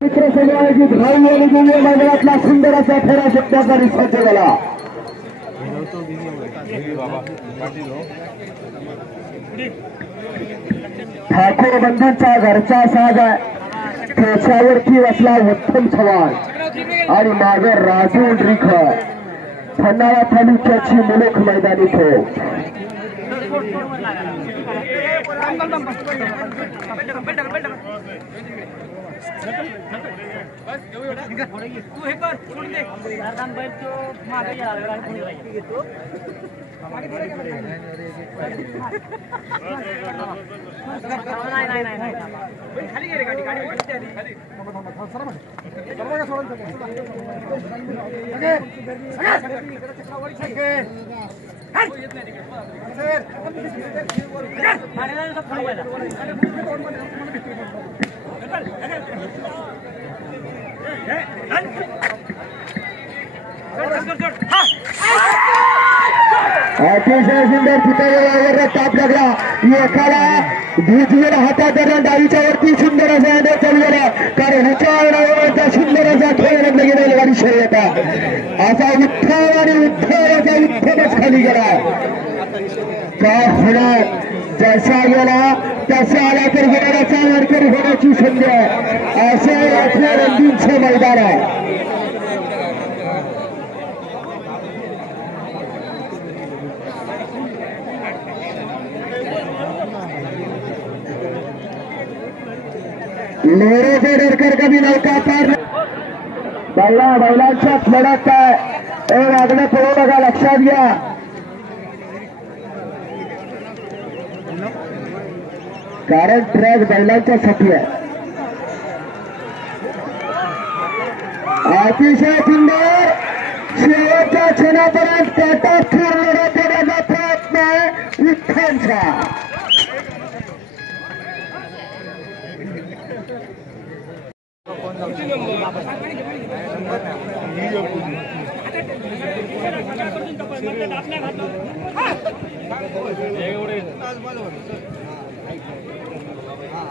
मित्र समायोजित भाई आणि दिव्य मैदानातला सुंदर असा फेरा शब्दाचा निसर्ग झाला। ठाकूर बंधूंचा घरचा साज आहे। त्याच्यावरती बसला उत्तम चव्हाण आणि मागे राजू ड्रिख खंडाळा तालुक्याची मुलूक मैदानी खेळ। तू हे कर सोडून दे अर्धान बैल तो मागे गेला आणि पुढे राहील घेतो नाही खाली गेले गाडी गाडी खाली सर्व सोडून अतिशय सुंदर चित्र ताप लागला। एकाला भुजवेल हातात धरून डावीच्या वरती सुंदर असा अंडर चालू झाला कारण ह्याच्या सुंदर असा खेळ गेलेला गाडी शर्यत असा उद्धव आणि उद्धवाचा उद्धवच खाली गेला। का होणार जसा गेला तसा आला तर गेल्याचा वरकरी होण्याची संधी आहे। असं आपल्या रंगींचं मैदान आहे। लोरे डरकर कधी नौका पार बैलांच्याच लढत आहे। हे वागणं पळू नका लक्षात घ्या। कारण ट्रॅक बैलांच्यासाठी आहे। अतिशय सुंदर शेवटच्या क्षणापर्यंत काटापूर लढत देण्याचा प्रयत्न आहे विठ्ठलचा।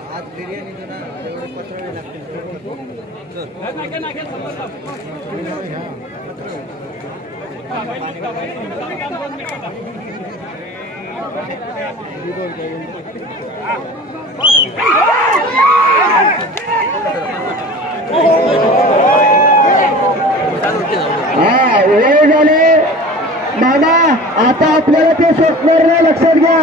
आज बिर्याणी ना एवढे पसरवे लागतील वेळ झाले मामा आता आपल्याला ते सोडणार नाही लक्षात घ्या।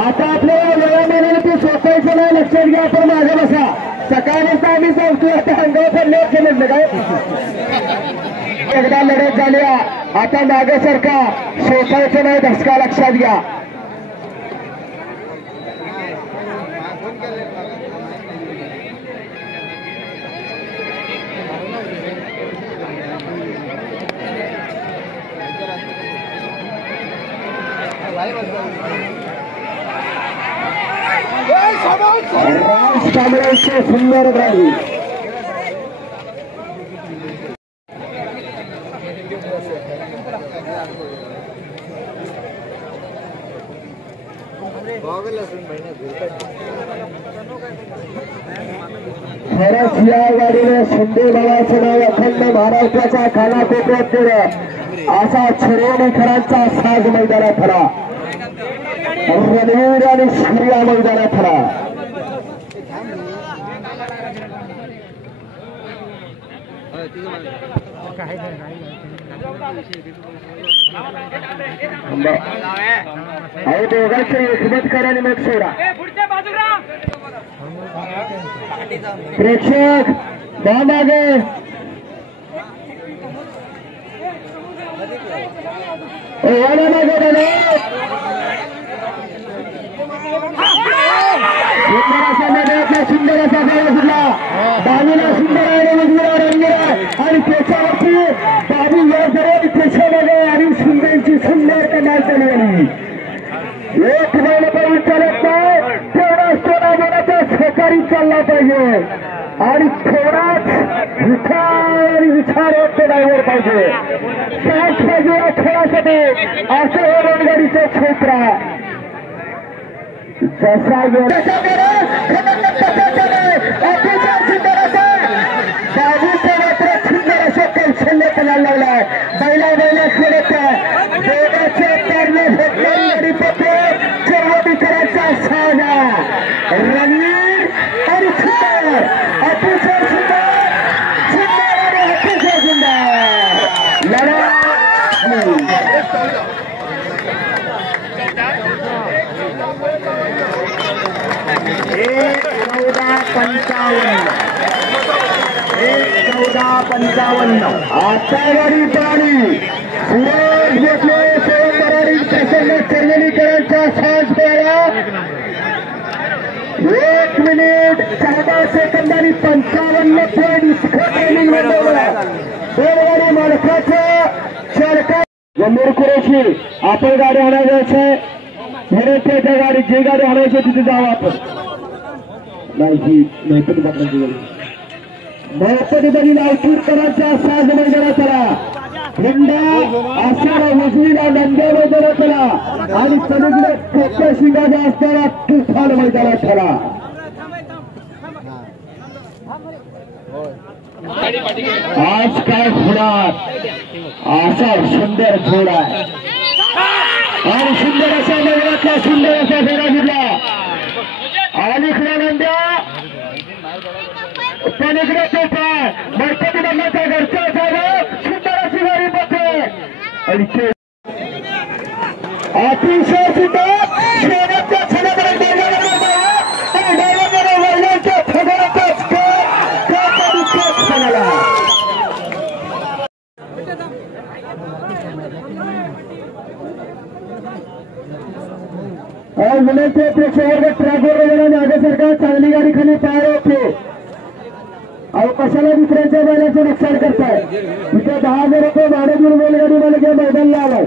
आता आपल्याला वेळामध्ये ते सोपायचं नाही लक्षात घ्या। आपण मागे बसा सकाळीच आम्ही सांगतोय आता अंगावर पडले केलं काय एकदा लढत झाली आता मागे सारखा सोपायचं नाही धसका लक्षात घ्या। राज कांबळेचे सुंदर ड्राईव्ह खरंच या गाडीने शिंदे बाळाचं नाव अखंड महाराष्ट्राचा कानाकोपऱ्यात केलं असा छिरोलीकरांचा साज मैदानात खरा रणवीर आणि सूर्या मैदानात खरा। अहो दोघांची एकमत करा आणि मग सोडा। प्रेक्षक बा मागे सुंदर असा गाव सुटला बाजूला सुंदर आहे मजबूर रंगीर आणि त्याच्यावरती बाबू सर्व त्याच्यामध्ये आणि सुंदरची सुंदर कमाल चालू झाली। एक बैल पण चालत नाही तेवढाच थोडा मनाचा सहकारी चालला पाहिजे आणि थोडाच विचार होत ड्रायव्हर पाहिजे। साठ पाहिजे या खेळासाठी असं हे रणगाडीचं क्षेत्र आहे। जसा सुंदर अतिशय सुंदर सुंदर आणि अतिशय सुंदर लढा 14-55 आता गाडी पाणी सुरेश घेतले सोमवारी प्रसन्न चर्वलीकरांच्या साज पेला 1 मिनिट 14 सेकंद आणि 55 पॉईंट ट्रेनिंग बैलगाडी मालकाचं सरकार जमीर कुरेशी आपण गाडी हाणायचं आहे विनंतीच्या गाडी जी गाडी हाणायची तिथे जावं आपण नाही महत्वाची लावपूरकरांच्या साज मैदानातला हिंडा असणारा उजवीला नंद्या मैदानातला आणि समुद्र छोट्या शिंगाचा असणारा तुफान मैदानात झाला आज काय होणार असा सुंदर खेळ आहे आणि सुंदर असा मैदानातला सुंदर असा फेरा दिला आणि इकडे नंद्या पलीकडे चोपा गणपती बाबाच्या घरच्या झालं सुंदर अशी गाडी बघते आणि अतिशय सुंदर शेवटच्या क्षणापर्यंत वडिलांच्या फगडाचाच म्हणाला विनंती प्रेक्षक ट्रॅकवर मागे सरकार चांगली गाडी खाली पाय होते अहो कशाला दुसऱ्यांच्या बैलाचं नुकसान करताय इथे 10,000 रुपये भाडे घेऊन बैलगाडी मालक मैदानला आलाय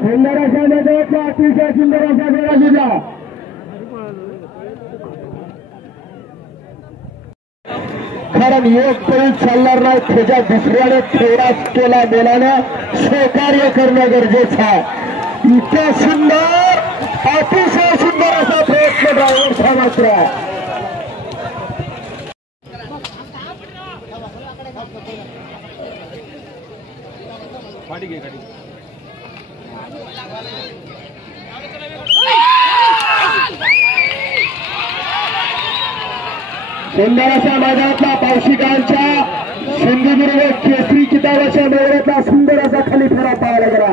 सुंदर अशा मैदानातला अतिशय सुंदर असा फेरा दिला कारण एक तरी चालणार नाही त्याच्या दुसऱ्याने फेरा केला गेल्यानं सहकार्य करणं गरजेचं आहे इतक्या सुंदर अतिशय सुंदर असा प्रयत्न ड्रायव्हरचा मात्र सुंदर अशा मैदानातला पावशिकांच्या सिंधुदुर्ग केसरी किताबाच्या मैदानातला सुंदर असा खाली फेरा पाहायला गेला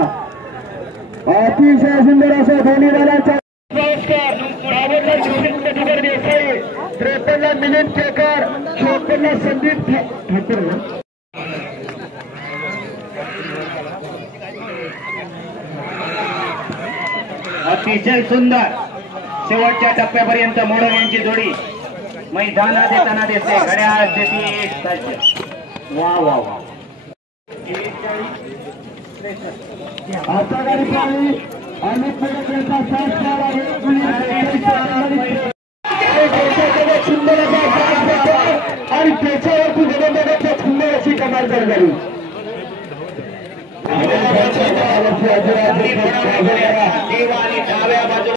अतिशय सुंदर असा दोन्ही दलाच्या 53 मिलिंद केकर 54 संदीप ठाकूर अतिशय सुंदर शेवटच्या टप्प्यापर्यंत मोडक यांची जोडी मैदानात येताना दिसते घड्याळ देते वा वा वा आता गाडी पाहिली अमित सुंदर आणि त्याच्यावरती जगन्नाथच्या सुंदर अशी कमाल झाली डाव्या बाजू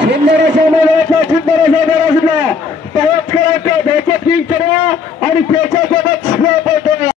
सुंदर असा मैदानाचा सुंदर असा गडा सुद्धा तयार करायचा धोक्यात किंग करा आणि त्याच्या